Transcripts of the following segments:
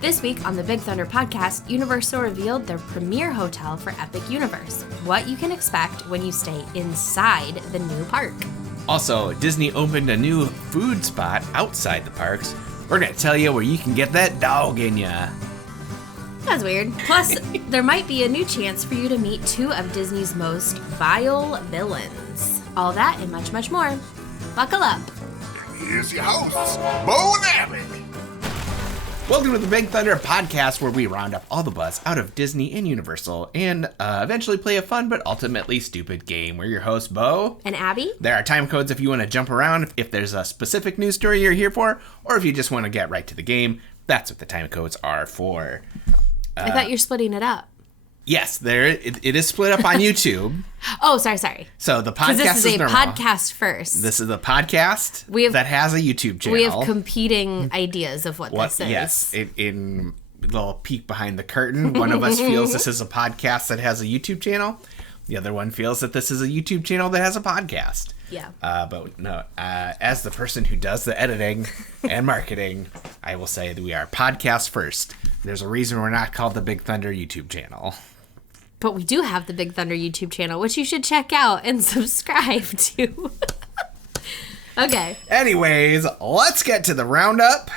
This week on the Big Thunder podcast, Universal revealed their premier hotel for Epic Universe, what you can expect when you stay inside the new park. Also, Disney opened a new food spot outside the parks. We're going to tell you where you can get that dog in ya. That's weird. Plus, there might be a new chance for you to meet two of Disney's most vile villains. All that and much, much more. Buckle up. Here's your hosts, Bo and Abby. Welcome to the Big Thunder podcast, where we round up all the buzz out of Disney and Universal and eventually play a fun but ultimately stupid game. We're your hosts, Bo. And Abby. There are time codes if you want to jump around, if there's a specific news story you're here for, or if you just want to get right to the game. That's what the time codes are for. I thought you're splitting it up. Yes, it is split up on YouTube. Oh, sorry. So the podcast this is a normal. podcast first. This is a podcast that has a YouTube channel. We have competing ideas of what this is. Yes, in little peek behind the curtain. One of us feels this is a podcast that has a YouTube channel. The other one feels that this is a YouTube channel that has a podcast. Yeah. But no, as the person who does the editing and marketing, I will say that we are podcast first. There's a reason we're not called the Big Thunder YouTube channel. But we do have the Big Thunder YouTube channel, which you should check out and subscribe to. Okay. Anyways, let's get to the roundup.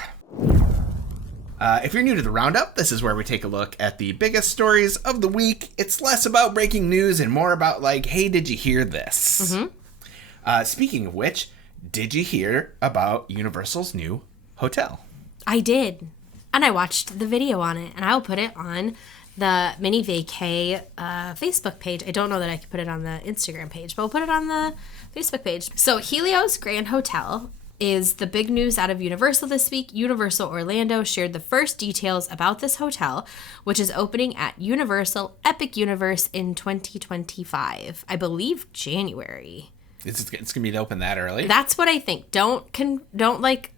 If you're new to the roundup, this is where we take a look at the biggest stories of the week. It's less about breaking news and more about like, hey, did you hear this? Mm-hmm. Speaking of which, did you hear about Universal's new hotel? I did. And I watched the video on it, and I will put it on the Minnie Vacay Facebook page. I don't know that I could put it on the Instagram page, but we'll put it on the Facebook page. So Helios Grand Hotel is the big news out of Universal this week. Universal Orlando shared the first details about this hotel, which is opening at Universal Epic Universe in 2025. I believe January. It's going to be open that early? That's what I think. Don't like...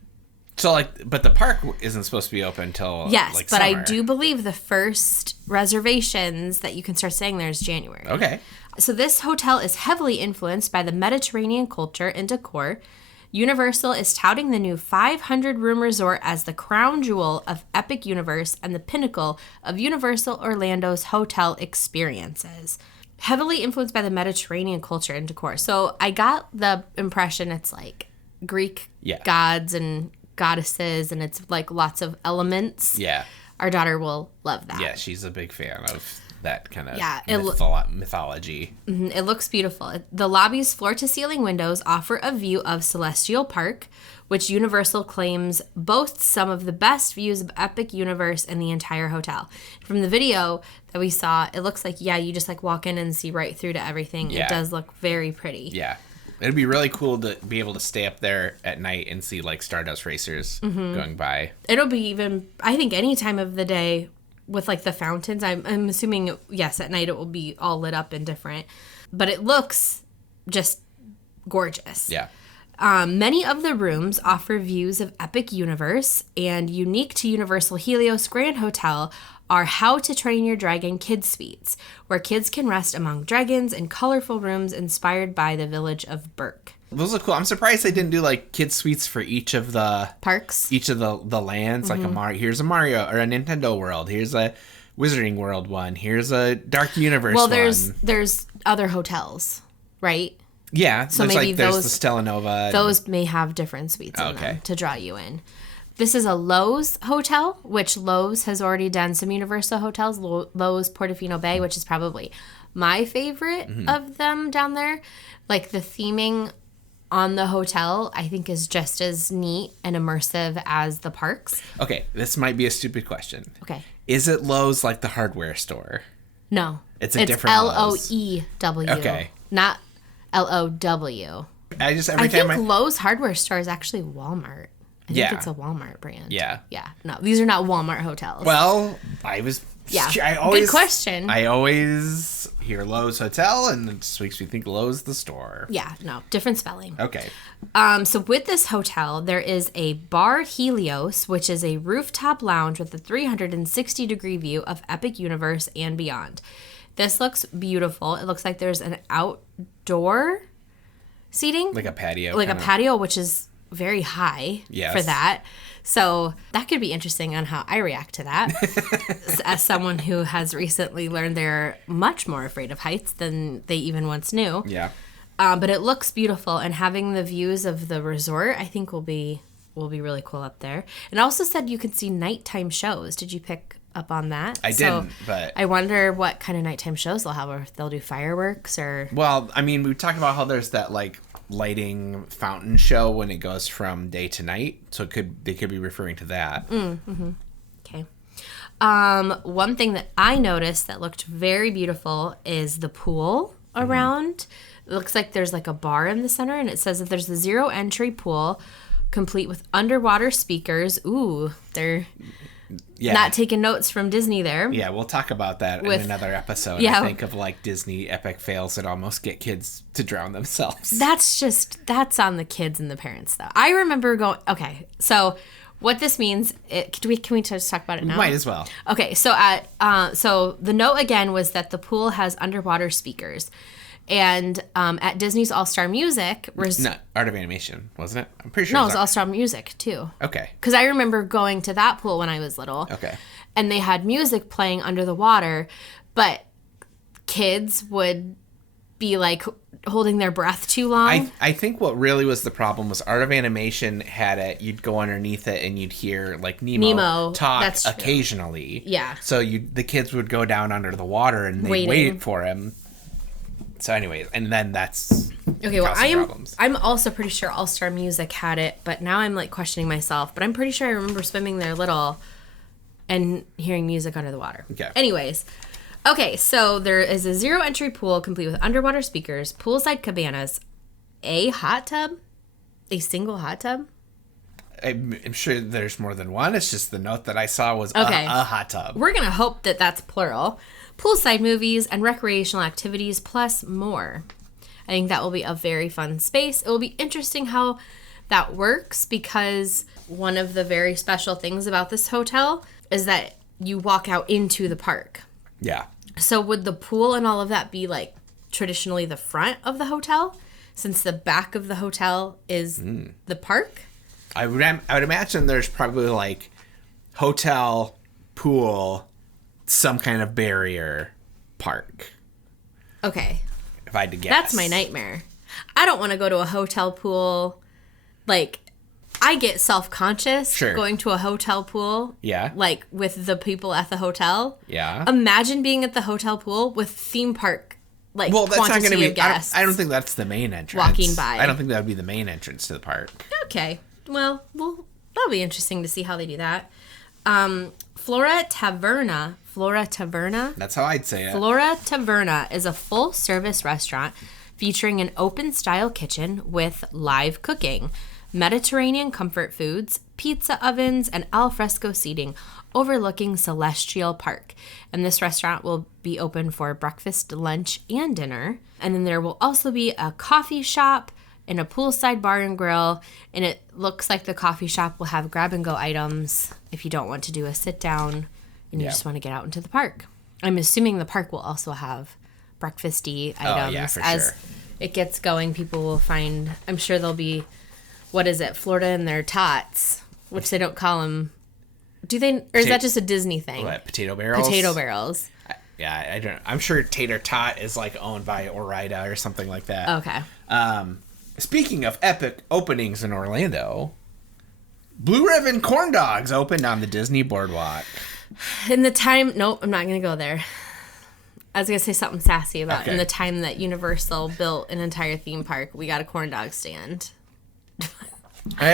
So, but the park isn't supposed to be open until, yes, but summer. I do believe the first reservations that you can start staying there is January. Okay. So this hotel is heavily influenced by the Mediterranean culture and decor. Universal is touting the new 500-room resort as the crown jewel of Epic Universe and the pinnacle of Universal Orlando's hotel experiences. Heavily influenced by the Mediterranean culture and decor. So I got the impression it's like Greek gods and goddesses, and it's like lots of elements. Yeah. Our daughter will love that. Yeah, she's a big fan of that kind of mythology. Mm-hmm, it looks beautiful. The lobby's floor-to-ceiling windows offer a view of Celestial Park, which Universal claims boasts some of the best views of Epic Universe in the entire hotel. From the video that we saw, it looks like, you just like walk in and see right through to everything. Yeah. It does look very pretty. Yeah. It'd be really cool to be able to stay up there at night and see like Stardust racers going by. It'll be even, I think, any time of the day with like the fountains. I'm assuming, yes, at night it will be all lit up and different. But it looks just gorgeous. Yeah. Many of the rooms offer views of Epic Universe, and unique to Universal Helios Grand Hotel are How to Train Your Dragon Kids Suites, where kids can rest among dragons in colorful rooms inspired by the village of Berk. Those are cool. I'm surprised they didn't do like kids suites for each of the parks, each of the lands. Mm-hmm. Like here's a Mario or a Nintendo World. Here's a Wizarding World one. Here's a Dark Universe one. Well, there's other hotels, right? Yeah, so maybe there's the Stella Nova. Those may have different suites in them to draw you in. This is a Lowe's hotel, which Lowe's has already done some Universal hotels. Lowe's Portofino Bay, which is probably my favorite of them down there. Like the theming on the hotel, I think, is just as neat and immersive as the parks. Okay, this might be a stupid question. Okay. Is it Lowe's like the hardware store? No. It's a different Lowe's. Loew. Okay. Not LOW. I think Lowe's hardware store is actually Walmart. I think it's a Walmart brand. Yeah. Yeah. No, these are not Walmart hotels. Well, good question. I always hear Lowe's Hotel, and it just makes me think Lowe's the store. Yeah, no, different spelling. Okay. So with this hotel, there is a Bar Helios, which is a rooftop lounge with a 360-degree view of Epic Universe and beyond. This looks beautiful. It looks like there's an outdoor seating. Like a patio. Like a patio, which is very high for that. So that could be interesting on how I react to that. As someone who has recently learned they're much more afraid of heights than they even once knew. Yeah. But it looks beautiful, and having the views of the resort, I think will be really cool up there. And it also said you can see nighttime shows. Did you pick up on that? I didn't, but I wonder what kind of nighttime shows they'll have, or if they'll do fireworks or... Well, I mean, we talked about how there's that, like, lighting fountain show when it goes from day to night. So they could be referring to that. Okay. One thing that I noticed that looked very beautiful is the pool around. It looks like there's like a bar in the center, and it says that there's a 0 entry pool complete with underwater speakers. Ooh, they're not taking notes from Disney there. Yeah, we'll talk about that in another episode. Yeah. I think of like Disney epic fails that almost get kids to drown themselves. That's on the kids and the parents though. I remember going, okay, so what this means, can we just talk about it now? Might as well. Okay, so so the note again was that the pool has underwater speakers. And at Disney's All-Star Music... No, Art of Animation, wasn't it? I'm pretty sure No, it was All-Star Music, too. Okay. Because I remember going to that pool when I was little. Okay. And they had music playing under the water, but kids would be, like, holding their breath too long. I think what really was the problem was Art of Animation had it, you'd go underneath it and you'd hear, like, Nemo talk occasionally. Yeah. So the kids would go down under the water and they'd wait for him. So anyways, and then that's okay. Well, problems. I'm also pretty sure All Star Music had it, but now I'm like questioning myself. But I'm pretty sure I remember swimming there little and hearing music under the water. Okay. Anyways, okay. So there is a 0 entry pool complete with underwater speakers, poolside cabanas, a hot tub, a single hot tub. I'm sure there's more than one. It's just the note that I saw was a hot tub. We're gonna hope that that's plural. Poolside movies and recreational activities, plus more. I think that will be a very fun space. It will be interesting how that works, because one of the very special things about this hotel is that you walk out into the park. Yeah. So would the pool and all of that be like traditionally the front of the hotel, since the back of the hotel is the park? I would imagine there's probably like hotel, pool, some kind of barrier, park. Okay. If I had to guess. That's my nightmare. I don't want to go to a hotel pool. Like, I get self-conscious going to a hotel pool. Yeah. Like, with the people at the hotel. Yeah. Imagine being at the hotel pool with theme park, like, well, that's not going to be, guests. I don't think that's the main entrance. Walking by. I don't think that would be the main entrance to the park. Okay. Well, that'll be interesting to see how they do that. Flora Taverna. That's how I'd say it. Flora Taverna is a full-service restaurant featuring an open-style kitchen with live cooking, Mediterranean comfort foods, pizza ovens, and al fresco seating overlooking Celestial Park. And this restaurant will be open for breakfast, lunch, and dinner. And then there will also be a coffee shop and a poolside bar and grill. And it looks like the coffee shop will have grab-and-go items if you don't want to do a sit-down and you just want to get out into the park. I'm assuming the park will also have breakfasty items. Oh, yeah, for As sure. it gets going, people will find, I'm sure there'll be, what is it, Florida and their tots, which they don't call them. Do they, or is that just a Disney thing? What, potato barrels? Potato barrels. Yeah, I don't. I'm sure Tater Tot is like owned by Ore-Ida or something like that. Okay. Speaking of epic openings in Orlando, Blue Ribbon Corn Dogs opened on the Disney BoardWalk. In the time, nope, I'm not going to go there. I was going to say something sassy about in the time that Universal built an entire theme park, we got a corn dog stand. I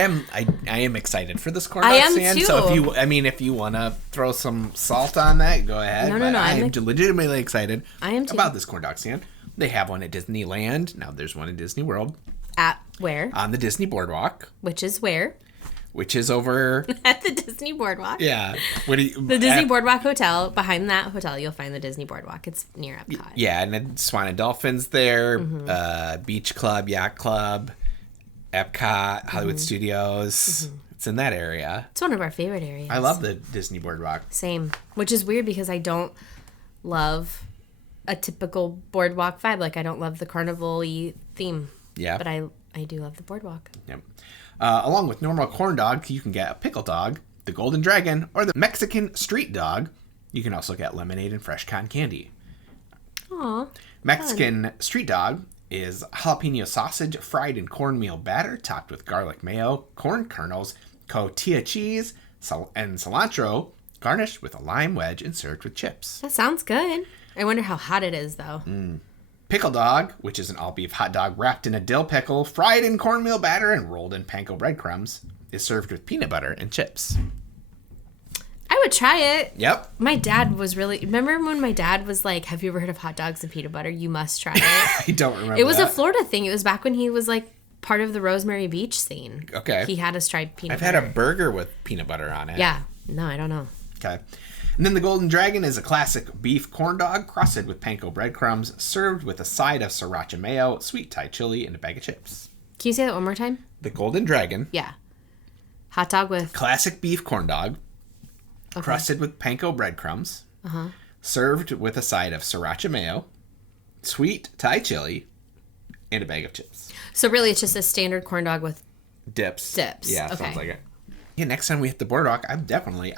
am excited for this corn dog stand. Too. So if you want to throw some salt on that, go ahead. No. I'm legitimately excited about this corn dog stand. They have one at Disneyland. Now there's one at Disney World. At where? On the Disney BoardWalk. Which is where? Which is over at the Disney BoardWalk. Yeah. The Disney BoardWalk Hotel. Behind that hotel, you'll find the Disney BoardWalk. It's near Epcot. Yeah, and then Swan and Dolphins there, Beach Club, Yacht Club, Epcot, Hollywood Studios. It's in that area. It's one of our favorite areas. I love the Disney BoardWalk. Same. Which is weird because I don't love a typical boardwalk vibe. Like, I don't love the carnival-y theme. Yeah. But I do love the boardwalk. Yep. Along with normal corn dog, you can get a pickle dog, the golden dragon, or the Mexican street dog. You can also get lemonade and fresh cotton candy. Aw. Mexican street dog is jalapeno sausage fried in cornmeal batter, topped with garlic mayo, corn kernels, cotija cheese, and cilantro, garnished with a lime wedge and served with chips. That sounds good. I wonder how hot it is, though. Pickle dog, which is an all-beef hot dog wrapped in a dill pickle, fried in cornmeal batter, and rolled in panko breadcrumbs, is served with peanut butter and chips. I would try it. Yep. My dad was really... Remember when my dad was like, have you ever heard of hot dogs and peanut butter? You must try it. I don't remember It was that. a Florida thing. It was back when he was like part of the Rosemary Beach scene. Okay. He had us try peanut I've butter. had a burger with peanut butter on it. Yeah. No, I don't know. Okay. And then the Golden Dragon is a classic beef corn dog crusted with panko breadcrumbs, served with a side of sriracha mayo, sweet Thai chili, and a bag of chips. Can you say that one more time? The Golden Dragon. Yeah. Hot dog with... Classic beef corn dog, Okay. crusted with panko breadcrumbs, served with a side of sriracha mayo, sweet Thai chili, and a bag of chips. So really it's just a standard corn dog with... Dips. Dips, Yeah, okay. sounds like it. Yeah, next time we hit the boardwalk, I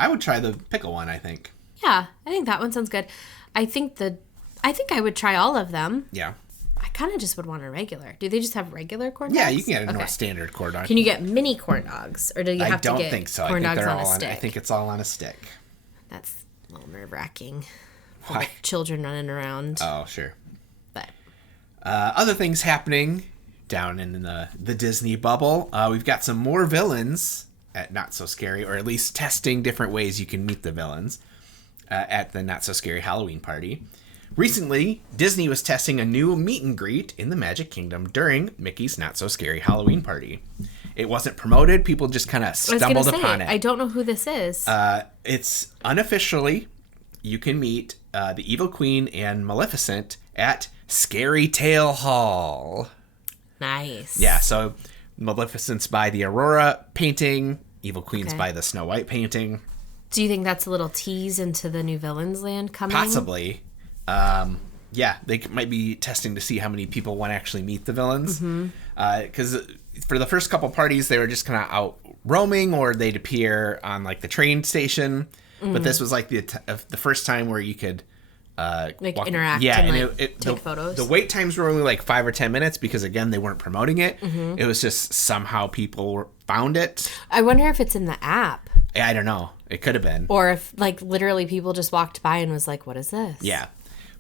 would try the pickle one, I think. Yeah, I think that one sounds good. I think I would try all of them. Yeah. I kind of just would want a regular. Do they just have regular corn dogs? Yeah, you can get a Okay. more standard corn dog. Can you get mini corn dogs? Or do you have I don't to get think so. I corn think dogs they're on all a on. stick? I think it's all on a stick. That's a little nerve-wracking. Why? Children running around. Oh, sure. But Other things happening down in the Disney bubble. We've got some more villains at Not So Scary, or at least testing different ways you can meet the villains at the Not So Scary Halloween party. Recently, Disney was testing a new meet and greet in the Magic Kingdom during Mickey's Not So Scary Halloween party. It wasn't promoted. People just kind of I was going stumbled to say, upon it. I don't know who this is. It's unofficially, you can meet the Evil Queen and Maleficent at Scary Tale Hall. Nice. Yeah, so Maleficent's by the Aurora painting, Evil Queen's Okay. by the Snow White painting. Do you think that's a little tease into the New Villains Land coming? Possibly. Yeah, they might be testing to see how many people want to actually meet the villains. Because for the first couple parties, they were just kind of out roaming, or they'd appear on like the train station. But this was like the first time where you could interact and take photos. The wait times were only like 5 or 10 minutes because, again, they weren't promoting it. It was just somehow people found it. I wonder if it's in the app. I don't know. It could have been. Or if, like, literally people just walked by and was like, what is this? Yeah.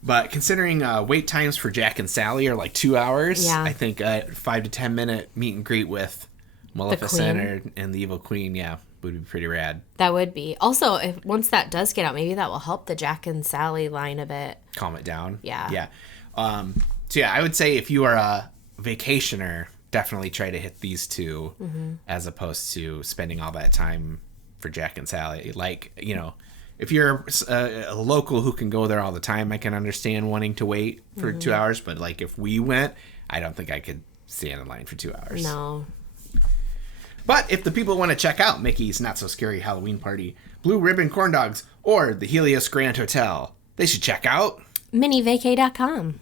But considering wait times for Jack and Sally are like 2 hours, Yeah. I think a 5 to 10 minute meet and greet with Maleficent and the Evil Queen, would be pretty rad. That would be. Also, if once that does get out, maybe that will help the Jack and Sally line a bit. Calm it down. Yeah. Yeah. So yeah, I would say if you are a vacationer, definitely try to hit these two as opposed to spending all that time for Jack and Sally. Like, you know, if you're a local who can go there all the time, I can understand wanting to wait for 2 hours. But like if we went, I don't think I could stand in line for 2 hours. No. But if the people want to check out Mickey's Not So Scary Halloween Party, Blue Ribbon Corn Dogs, or the Helios Grand Hotel, they should check out MinnieVacay.com.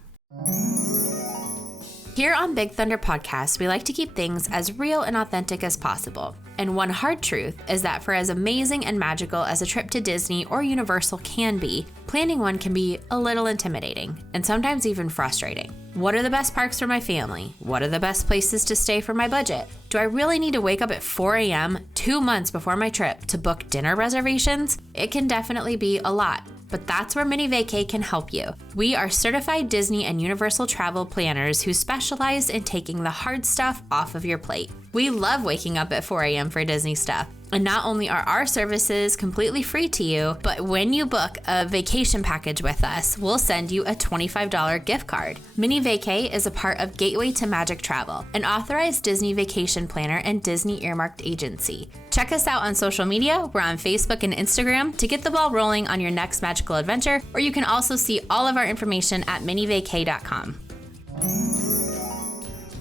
Here on Big Thunder Podcast, we like to keep things as real and authentic as possible. And one hard truth is that for as amazing and magical as a trip to Disney or Universal can be, planning one can be a little intimidating and sometimes even frustrating. What are the best parks for my family? What are the best places to stay for my budget? Do I really need to wake up at 4 a.m. 2 months before my trip to book dinner reservations? It can definitely be a lot. But that's where Minnie Vacay can help you. We are certified Disney and Universal travel planners who specialize in taking the hard stuff off of your plate. We love waking up at 4 a.m. for Disney stuff. And not only are our services completely free to you, but when you book a vacation package with us, we'll send you a $25 gift card. Minnie Vacay is a part of Gateway to Magic Travel, an authorized Disney vacation planner and Disney earmarked agency. Check us out on social media. We're on Facebook and Instagram to get the ball rolling on your next magical adventure, or you can also see all of our information at MinnieVacay.com.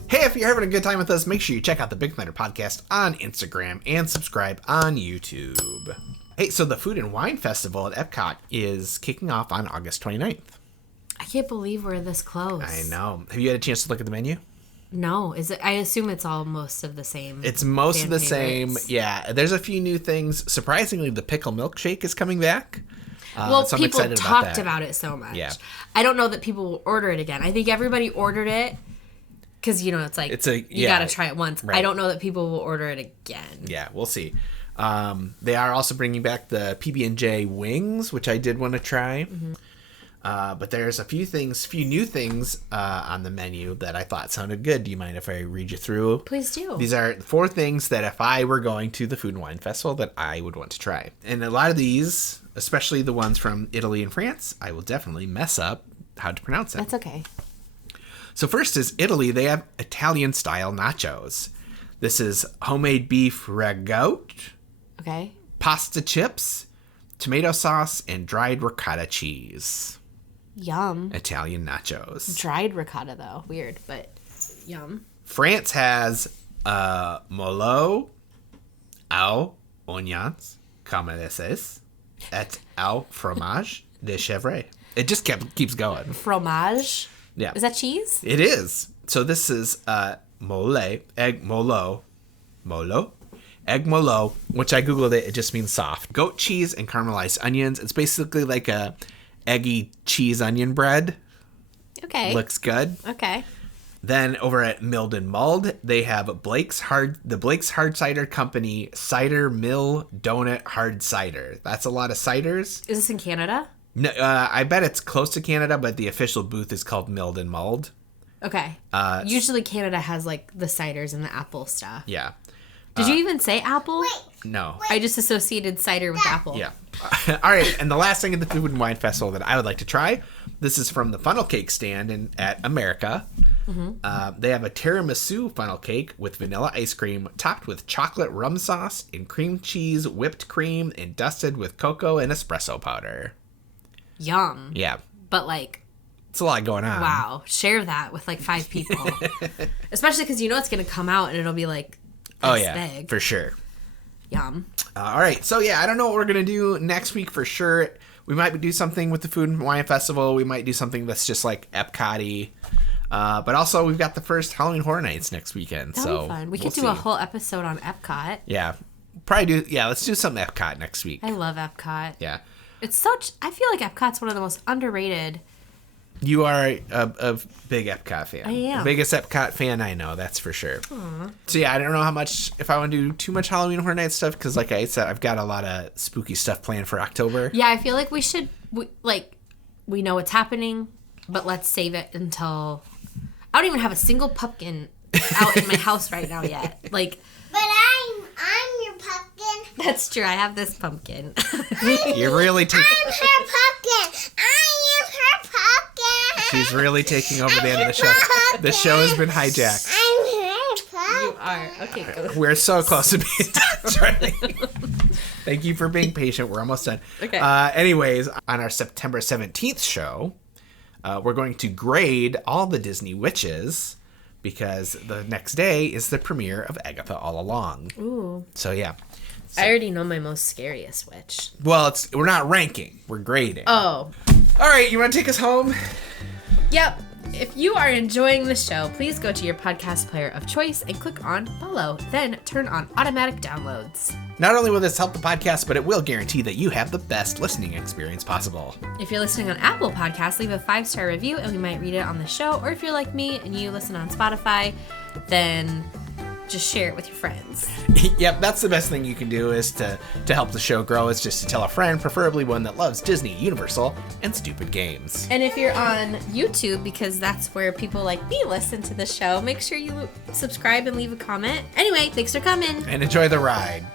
Hey, if you're having a good time with us, make sure you check out the Big Thunder Podcast on Instagram and subscribe on YouTube. Hey, so the Food and Wine Festival at Epcot is kicking off on August 29th. I can't believe we're this close. I know. Have you had a chance to look at the menu? No, is it? I assume it's all most of the same. It's most of the favorites. same. Yeah, there's a few new things. Surprisingly, the pickle milkshake is coming back. Well, so I'm people excited talked that. about it so much. Yeah. I don't know that people will order it again. I think everybody ordered it because, it's like, you got to try it once. Right. I don't know that people will order it again. Yeah, we'll see. They are also bringing back the PB&J wings, which I did want to try. Mm-hmm. But there's a few new things on the menu that I thought sounded good. Do you mind if I read you through? Please do. These are 4 things that if I were going to the Food and Wine Festival that I would want to try. And a lot of these, especially the ones from Italy and France, I will definitely mess up how to pronounce them. That's okay. So first is Italy. They have Italian-style nachos. This is homemade beef ragout, Okay. pasta chips, tomato sauce, and dried ricotta cheese. Yum. Italian nachos. Dried ricotta, though. Weird, but yum. France has molo aux oignons, comme es, et au fromage de chèvre. It just keeps going. Fromage. Yeah. Is that cheese? It is. So this is egg molo, which I googled it. It just means soft. Goat cheese and caramelized onions. It's basically like a eggy cheese onion bread. Okay. Looks good. Okay. Then over at Milled and Mulled, they have the Blake's Hard Cider Company Cider Mill Donut Hard Cider. That's a lot of ciders. Is this in Canada? No, I bet it's close to Canada, but the official booth is called Milled and Mulled. Okay. Usually Canada has like the ciders and the apple stuff. Yeah. Did you even say apple? No. I just associated cider with apple. Yeah. All right, and the last thing at the Food and Wine Festival that I would like to try, this is from the funnel cake stand at America. Mm-hmm. They have a tiramisu funnel cake with vanilla ice cream topped with chocolate rum sauce and cream cheese, whipped cream, and dusted with cocoa and espresso powder. Yum. Yeah. But like, it's a lot going on. wow. Share that with like 5 people. Especially because it's going to come out and it'll be like this big. For sure. Yum. All right, so yeah, I don't know what we're gonna do next week for sure. We might do something with the Food and Wine Festival. We might do something that's just like Epcot-y. But also we've got the first Halloween Horror Nights next weekend. That'll be fun. We could do a whole episode on Epcot. Yeah, probably do. Yeah, let's do some Epcot next week. I love Epcot. Yeah, it's I feel like Epcot's one of the most underrated. You are a big Epcot fan. I am. The biggest Epcot fan I know, that's for sure. Aww. So yeah, I don't know if I want to do too much Halloween Horror Nights stuff, because like I said, I've got a lot of spooky stuff planned for October. Yeah, I feel like we should, we know what's happening, but let's save it until, I don't even have a single pumpkin out in my house right now yet. Like, but I'm your pumpkin. That's true, I have this pumpkin. You're really I'm her pumpkin. I am her pumpkin. She's really taking over the end of the show. The show has been hijacked. I'm her pumpkin. You are. Okay, good. We're so close to being done, Charlie. Thank you for being patient. We're almost done. Okay. Anyways, on our September 17th show, we're going to grade all the Disney witches, because the next day is the premiere of Agatha All Along. Ooh. So yeah. I already know my most scariest witch. Well, we're not ranking. We're grading. Oh. All right, you want to take us home? Yep. If you are enjoying the show, please go to your podcast player of choice and click on follow. Then turn on automatic downloads. Not only will this help the podcast, but it will guarantee that you have the best listening experience possible. If you're listening on Apple Podcasts, leave a 5-star review and we might read it on the show. Or if you're like me and you listen on Spotify, then just share it with your friends. Yep, that's the best thing you can do is to help the show grow, is just to tell a friend, preferably one that loves Disney, Universal, and stupid games. And if you're on YouTube, because that's where people like me listen to the show, make sure you subscribe and leave a comment. Anyway, thanks for coming. And enjoy the ride.